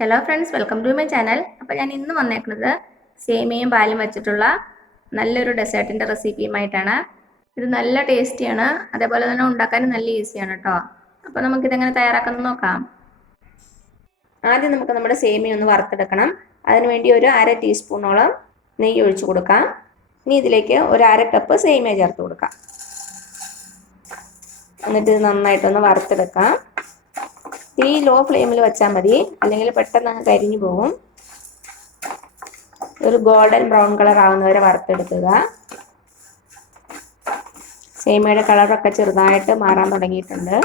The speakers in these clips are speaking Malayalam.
Hello friends, welcome to my channel. അപ്പോൾ ഞാൻ ഇന്ന് വന്നേക്കുന്നത് സേമിയയും പാലും വെച്ചിട്ടുള്ള നല്ലൊരു ഡെസേർട്ടിൻ്റെ റെസിപ്പിയുമായിട്ടാണ്. ഇത് നല്ല ടേസ്റ്റിയാണ്, അതേപോലെ തന്നെ ഉണ്ടാക്കാനും നല്ല ഈസിയാണ് കേട്ടോ. അപ്പോൾ നമുക്കിതെങ്ങനെ തയ്യാറാക്കുന്നത് നോക്കാം. ആദ്യം നമുക്ക് നമ്മുടെ സേമിയ ഒന്ന് വറുത്തെടുക്കണം. അതിനുവേണ്ടി ഒരു 1/2 ടീസ്പൂണോളം നെയ്യ് ഒഴിച്ചു കൊടുക്കാം. ഇനി ഇതിലേക്ക് ഒരു 1/2 കപ്പ് സേമിയ ചേർത്ത് കൊടുക്കാം. എന്നിട്ട് ഇത് നന്നായിട്ടൊന്ന് വറുത്തെടുക്കാം. തീ ലോ ഫ്ലെയിമിൽ വെച്ചാൽ മതി, അല്ലെങ്കിൽ പെട്ടെന്ന് അങ്ങ് കരിഞ്ഞു പോകും. ഒരു ഗോൾഡൻ ബ്രൗൺ കളർ ആവുന്നവരെ വറുത്തെടുക്കുക. സേമിയയുടെ കളറൊക്കെ ചെറുതായിട്ട് മാറാൻ തുടങ്ങിയിട്ടുണ്ട്.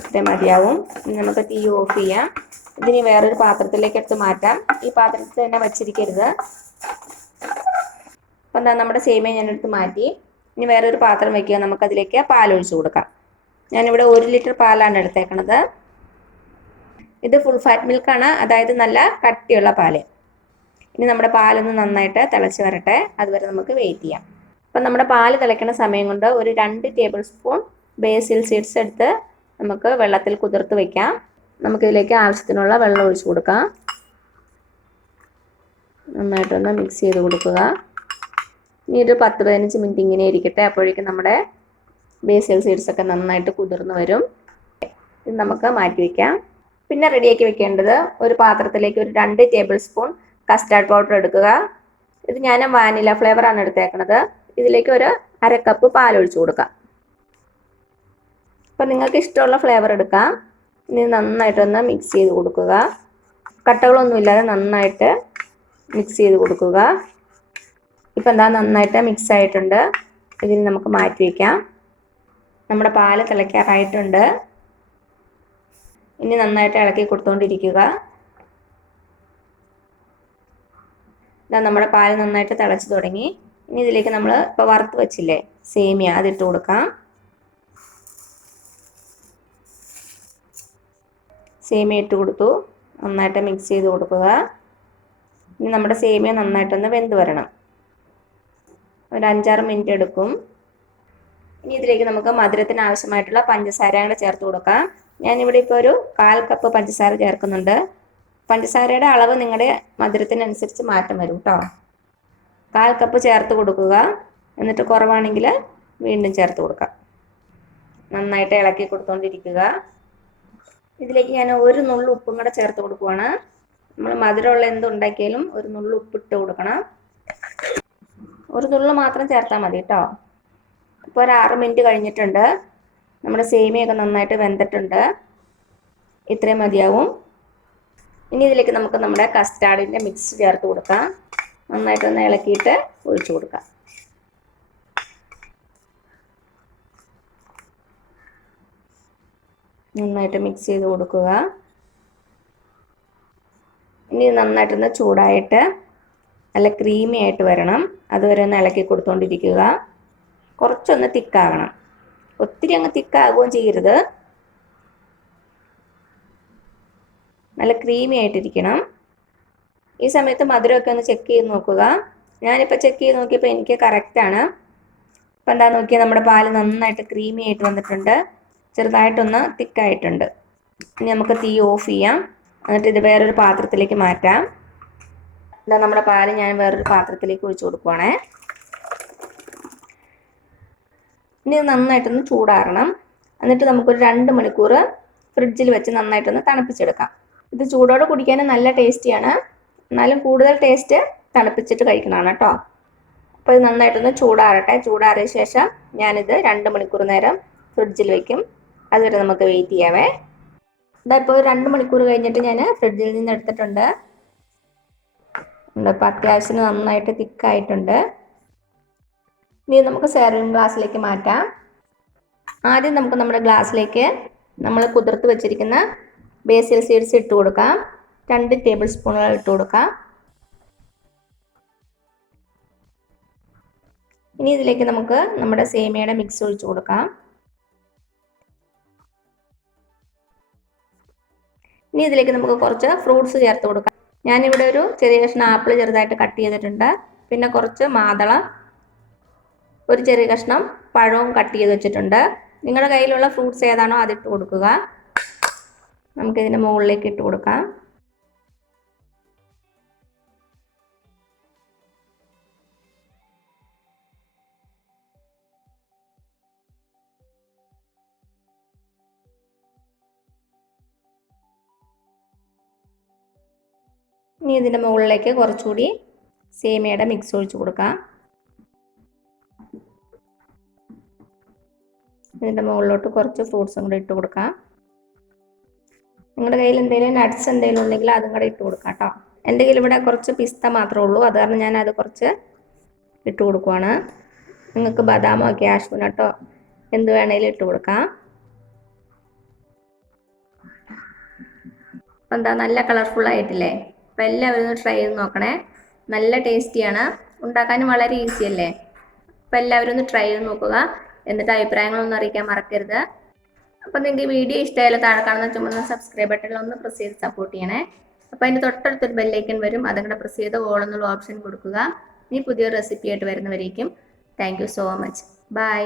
ഇത്രയും മതിയാവും. ഇനി നമുക്ക് തീ ഓഫ് ചെയ്യാം. ഇതിനി വേറൊരു പാത്രത്തിലേക്ക് എടുത്ത് മാറ്റാം. ഈ പാത്രത്തിൽ തന്നെ വച്ചിരിക്കരുത്. അപ്പം എന്താ, നമ്മുടെ സേമിയ ഞാനെടുത്ത് മാറ്റി. ഇനി വേറൊരു പാത്രം വയ്ക്കുക. നമുക്കതിലേക്ക് പാലൊഴിച്ച് കൊടുക്കാം. ഞാനിവിടെ 1 ലിറ്റർ പാലാണ് എടുത്തേക്കണത്. ഇത് ഫുൾ ഫാറ്റ് മിൽക്കാണ്, അതായത് നല്ല കട്ടിയുള്ള പാല്. ഇനി നമ്മുടെ പാലൊന്ന് നന്നായിട്ട് തിളച്ച് വരട്ടെ, അതുവരെ നമുക്ക് വെയിറ്റ് ചെയ്യാം. അപ്പം നമ്മുടെ പാല് തിളയ്ക്കുന്ന സമയം കൊണ്ട് ഒരു 2 ടേബിൾ സ്പൂൺ ബേസിൽ സീഡ്സ് എടുത്ത് നമുക്ക് വെള്ളത്തിൽ കുതിർത്ത് വയ്ക്കാം. നമുക്കിതിലേക്ക് ആവശ്യത്തിനുള്ള വെള്ളം ഒഴിച്ച് കൊടുക്കാം. നന്നായിട്ടൊന്ന് മിക്സ് ചെയ്ത് കൊടുക്കുക. ഇനി ഒരു 10-15 മിനിറ്റ് ഇങ്ങനെ ഇരിക്കട്ടെ. അപ്പോഴേക്കും നമ്മുടെ ബേസിൽ സീഡ്സ് ഒക്കെ നന്നായിട്ട് കുതിർന്ന് വരും. ഇത് നമുക്ക് മാറ്റി വയ്ക്കാം. പിന്നെ റെഡിയാക്കി വെക്കേണ്ടത്, ഒരു പാത്രത്തിലേക്ക് ഒരു 2 ടേബിൾ സ്പൂൺ കസ്റ്റാർഡ് പൗഡർ എടുക്കുക. ഇത് ഞാൻ വാനില ഫ്ലേവറാണ് എടുത്തേക്കണത്. ഇതിലേക്ക് ഒരു 1/2 കപ്പ് പാലൊഴിച്ച് കൊടുക്കാം. അപ്പം നിങ്ങൾക്ക് ഇഷ്ടമുള്ള ഫ്ലേവർ എടുക്കാം. ഇനി നന്നായിട്ടൊന്ന് മിക്സ് ചെയ്ത് കൊടുക്കുക. കട്ടകളൊന്നുമില്ലാതെ നന്നായിട്ട് മിക്സ് ചെയ്ത് കൊടുക്കുക. ഇപ്പം എന്താ, നന്നായിട്ട് മിക്സ് ആയിട്ടുണ്ട്. ഇതിന് നമുക്ക് മാറ്റി വയ്ക്കാം. നമ്മുടെ പാല് തിളയ്ക്കാറായിട്ടുണ്ട്. ഇനി നന്നായിട്ട് ഇളക്കി കൊടുത്തുകൊണ്ടിരിക്കുക. ഇതാ നമ്മുടെ പാല് നന്നായിട്ട് തിളച്ച് തുടങ്ങി. ഇനി ഇതിലേക്ക് നമ്മൾ ഇപ്പോൾ വറുത്ത് വെച്ചില്ലേ സേമിയ, അതിട്ട് കൊടുക്കാം. സേമിയ ഇട്ട് കൊടുത്തു. നന്നായിട്ട് മിക്സ് ചെയ്ത് കൊടുക്കുക. ഇനി നമ്മുടെ സേമിയ നന്നായിട്ടൊന്ന് വെന്ത് വരണം. ഒരു 5-6 മിനിറ്റ് എടുക്കും. ഇനി ഇതിലേക്ക് നമുക്ക് മധുരത്തിന് ആവശ്യമായിട്ടുള്ള പഞ്ചസാര കൂടെ ചേർത്ത് കൊടുക്കാം. ഞാനിവിടെ ഇപ്പോൾ ഒരു 1/4 കപ്പ് പഞ്ചസാര ചേർക്കുന്നുണ്ട്. പഞ്ചസാരയുടെ അളവ് നിങ്ങളുടെ മധുരത്തിനനുസരിച്ച് മാറ്റം വരും കേട്ടോ. 1/4 കപ്പ് ചേർത്ത് കൊടുക്കുക. എന്നിട്ട് കുറവാണെങ്കിൽ വീണ്ടും ചേർത്ത് കൊടുക്കാം. നന്നായിട്ട് ഇളക്കി കൊടുത്തുകൊണ്ടിരിക്കുക. ഇതിലേക്ക് ഞാൻ ഒരു നുള്ളു ഉപ്പും കൂടെ ചേർത്ത് കൊടുക്കുവാണ്. നമ്മൾ മധുരമുള്ള എന്തുണ്ടാക്കിയാലും ഒരു നുള്ളു ഉപ്പിട്ട് കൊടുക്കണം. ഒരു നുള്ളു മാത്രം ചേർത്താൽ മതി കേട്ടോ. ഇപ്പോൾ ഒരു 6 മിനിറ്റ് കഴിഞ്ഞിട്ടുണ്ട്. നമ്മുടെ സേമിയൊക്കെ നന്നായിട്ട് വെന്തിട്ടുണ്ട്. ഇത്രയും മതിയാവും. ഇനി ഇതിലേക്ക് നമുക്ക് നമ്മുടെ കസ്റ്റാർഡിൻ്റെ മിക്സ് ചേർത്ത് കൊടുക്കാം. നന്നായിട്ടൊന്ന് ഇളക്കിയിട്ട് ഒഴിച്ചു കൊടുക്കാം. നന്നായിട്ട് മിക്സ് ചെയ്ത് കൊടുക്കുക. ഇനി നന്നായിട്ടൊന്ന് ചൂടായിട്ട് നല്ല ക്രീമി ആയിട്ട് വരണം. അതുവരെ ഒന്ന് ഇളക്കി കൊടുത്തുകൊണ്ടിരിക്കുക. കുറച്ചൊന്ന് തിക്കാകണം, ഒത്തിരി അങ്ങ് തിക്കാകുകയും ചെയ്യരുത്. നല്ല ക്രീമി ആയിട്ടിരിക്കണം. ഈ സമയത്ത് മധുരമൊക്കെ ഒന്ന് ചെക്ക് ചെയ്ത് നോക്കുക. ഞാനിപ്പോൾ ചെക്ക് ചെയ്ത് നോക്കിയപ്പോൾ എനിക്ക് കറക്റ്റാണ്. ഇപ്പം എന്താ നോക്കിയാൽ നമ്മുടെ പാല് നന്നായിട്ട് ക്രീമി ആയിട്ട് വന്നിട്ടുണ്ട്. ചെറുതായിട്ടൊന്ന് തിക്കായിട്ടുണ്ട്. ഇനി നമുക്ക് തീ ഓഫ് ചെയ്യാം. എന്നിട്ട് ഇത് വേറൊരു പാത്രത്തിലേക്ക് മാറ്റാം. എന്താ, നമ്മുടെ പാല് ഞാൻ വേറൊരു പാത്രത്തിലേക്ക് ഒഴിച്ചു കൊടുക്കുവാണേ. ഇനി നന്നായിട്ടൊന്ന് ചൂടാറണം. എന്നിട്ട് നമുക്കൊരു 2 മണിക്കൂർ ഫ്രിഡ്ജിൽ വെച്ച് നന്നായിട്ടൊന്ന് തണുപ്പിച്ചെടുക്കാം. ഇത് ചൂടോടെ കുടിക്കാനും നല്ല ടേസ്റ്റിയാണ്. എന്നാലും കൂടുതൽ ടേസ്റ്റ് തണുപ്പിച്ചിട്ട് കഴിക്കണമാണ് കേട്ടോ. അപ്പോൾ ഇത് നന്നായിട്ടൊന്ന് ചൂടാറട്ടെ. ചൂടാറിയ ശേഷം ഞാനിത് 2 മണിക്കൂർ നേരം ഫ്രിഡ്ജിൽ വയ്ക്കും. അതുവരെ നമുക്ക് വെയിറ്റ് ചെയ്യാവേ. ഇതാ ഇപ്പോൾ 2 മണിക്കൂർ കഴിഞ്ഞിട്ട് ഞാൻ ഫ്രിഡ്ജിൽ നിന്ന് എടുത്തിട്ടുണ്ട്. ഇപ്പോൾ അത്യാവശ്യം നന്നായിട്ട് തിക്കായിട്ടുണ്ട്. ഇനി നമുക്ക് സെർവിങ് ഗ്ലാസ്സിലേക്ക് മാറ്റാം. ആദ്യം നമുക്ക് നമ്മുടെ ഗ്ലാസ്സിലേക്ക് നമ്മൾ കുതിർത്ത് വെച്ചിരിക്കുന്ന ബേസിൽ സീഡ്സ് ഇട്ട് കൊടുക്കാം. 2 ടേബിൾ സ്പൂണുകൾ ഇട്ട് കൊടുക്കാം. ഇനി ഇതിലേക്ക് നമുക്ക് നമ്മുടെ സേമിയയുടെ മിക്സ് ഒഴിച്ചു കൊടുക്കാം. ഇനി ഇതിലേക്ക് നമുക്ക് കുറച്ച് ഫ്രൂട്ട്സ് ചേർത്ത് കൊടുക്കാം. ഞാനിവിടെ ഒരു ചെറിയ കഷ്ണം ആപ്പിൾ ചെറുതായിട്ട് കട്ട് ചെയ്തിട്ടുണ്ട്. പിന്നെ കുറച്ച് മാതളം, ഒരു ചെറിയ കഷ്ണം പഴവും കട്ട് ചെയ്ത് വെച്ചിട്ടുണ്ട്. നിങ്ങളുടെ കയ്യിലുള്ള ഫ്രൂട്ട്സ് ഏതാണോ അതിട്ട് കൊടുക്കുക. നമുക്കിതിൻ്റെ മുകളിലേക്ക് ഇട്ട് കൊടുക്കാം. ഇനി ഇതിൻ്റെ മുകളിലേക്ക് കുറച്ചുകൂടി സേമിയയുടെ മിക്സ് ഒഴിച്ച് കൊടുക്കാം. ഇതിൻ്റെ മുകളിലോട്ട് കുറച്ച് ഫ്രൂട്ട്സും കൂടി ഇട്ട് കൊടുക്കാം. നിങ്ങളുടെ കയ്യിൽ എന്തെങ്കിലും നട്ട്സ് എന്തെങ്കിലും ഉണ്ടെങ്കിൽ അതും കൂടെ ഇട്ട് കൊടുക്കാം കേട്ടോ. എൻ്റെ കയ്യിൽ ഇവിടെ കുറച്ച് പിസ്ത മാത്രമേ ഉള്ളൂ, അത് കാരണം ഞാൻ അത് കുറച്ച് ഇട്ട് കൊടുക്കുവാണ്. നിങ്ങൾക്ക് ബദാമോ കാഷ്യൂ നട്ടോ എന്ത് വേണേലും ഇട്ട് കൊടുക്കാം. അപ്പം എന്താ നല്ല കളർഫുൾ ആയിട്ടില്ലേ? അപ്പം എല്ലാവരും ഒന്ന് ട്രൈ ചെയ്ത് നോക്കണേ. നല്ല ടേസ്റ്റിയാണ്, ഉണ്ടാക്കാനും വളരെ ഈസി അല്ലേ? അപ്പം എല്ലാവരും ഒന്ന് ട്രൈ ചെയ്ത് നോക്കുക. എന്നിട്ട് അഭിപ്രായങ്ങളൊന്നും അറിയിക്കാൻ മറക്കരുത്. അപ്പം നിങ്ങൾക്ക് ഈ വീഡിയോ ഇഷ്ടമായാലും താഴെ കാണുന്ന ചുമന്ന സബ്സ്ക്രൈബ് ബട്ടണിൽ ഒന്ന് പ്രസ് ചെയ്ത് സപ്പോർട്ട് ചെയ്യണേ. അപ്പോൾ അതിൻ്റെ തൊട്ടടുത്തൊരു ബെല്ലൈക്കൺ വരും, അതങ്ങടെ പ്രസ് ചെയ്ത് ഓൾ എന്നുള്ള ഓപ്ഷൻ കൊടുക്കുക. ഇനി പുതിയൊരു റെസിപ്പി ആയിട്ട് വരുന്നവരേക്കും thank you so much. By.